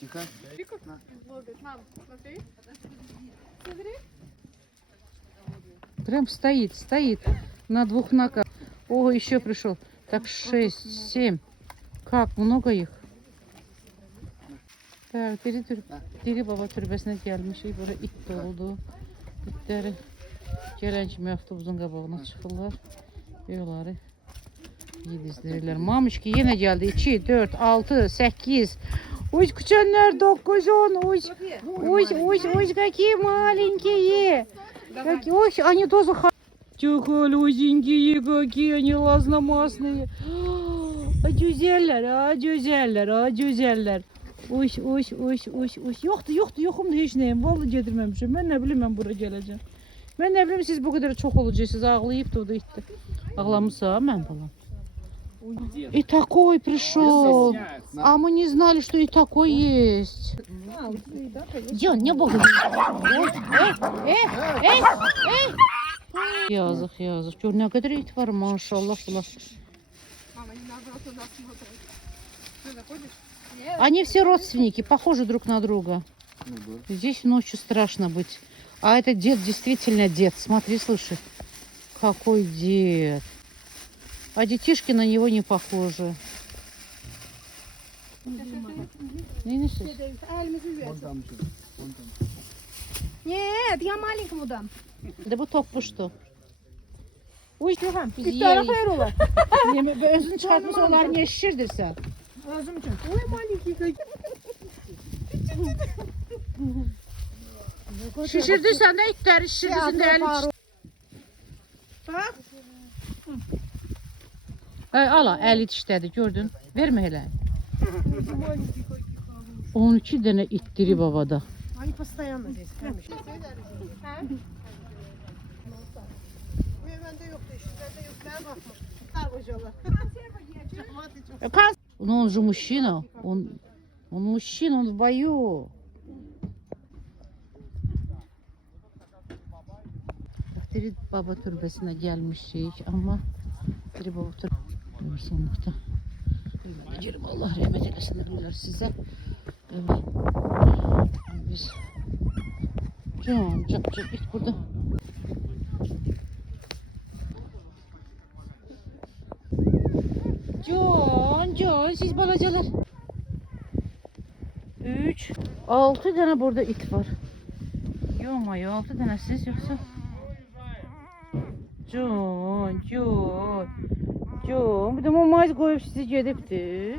Тихо. Мам, смотри. Смотри. Прям стоит на двух ногах. О, еще пришел. Так 6, 7. Как много их? Так, diri baba türbesine gelmişik. Burada it doldu. İtləri gələn kimi avtobusun qabağına çıxırlar. Yolları yedizdirirlər. Mamışki yenə gəldi. 2, 4, 6, 8. Uy, küçənlər 9, 10. Uy, какие маленькие. Ой, они тоже тюхолюзенькие, какие они лазномастные. Acüzeller. Uy. Yoxdur heç nəyim. Vallahi gedirməmişəm. Mən nə bilim mən bura gələcəm. Mən nə bilim siz bu qədər çox olacaqsınız. Ağlayıb da o da itdi. Ağlamısa mən balam. И такой пришел. А мы не знали, что и такой есть. Я не могу. Yazık. Gör nə qədər it var maşallah bunlar. Мама, не наоборот, туда смотрит. Ты заходишь? Они все родственники, похожи друг на друга. Здесь ночью страшно быть. А этот дед действительно дед. Смотри, слушай. Какой дед. А детишки на него не похожи. Нет, я маленькому дам. Да bu topu что? Uy, Stefan, Biz bir tarafa yiyeyiz. yola. Özünü çıkartmış onlar niye şişirdirsen? Ağzım için. Uy, маленький какой. Şişirdirsen de itleri şişirdirsin değerli. Bak. Ala eli dişlədi gördün. Vermə elə. 12 dənə itdiri babada. Они постоянно здесь. Но он же мужчина. Он мужчина, он в бою. Diri baba türbesine gelmişik ama Diri baba türbesinde Diyelim Allah rahmet eylesin derler size. Evet. Biz Can git burada. Can siz balacalar. 3 6 tane burada it var. Yok 6 tane siz yoksa Can bir de mumaz koyup sizi gedibdir.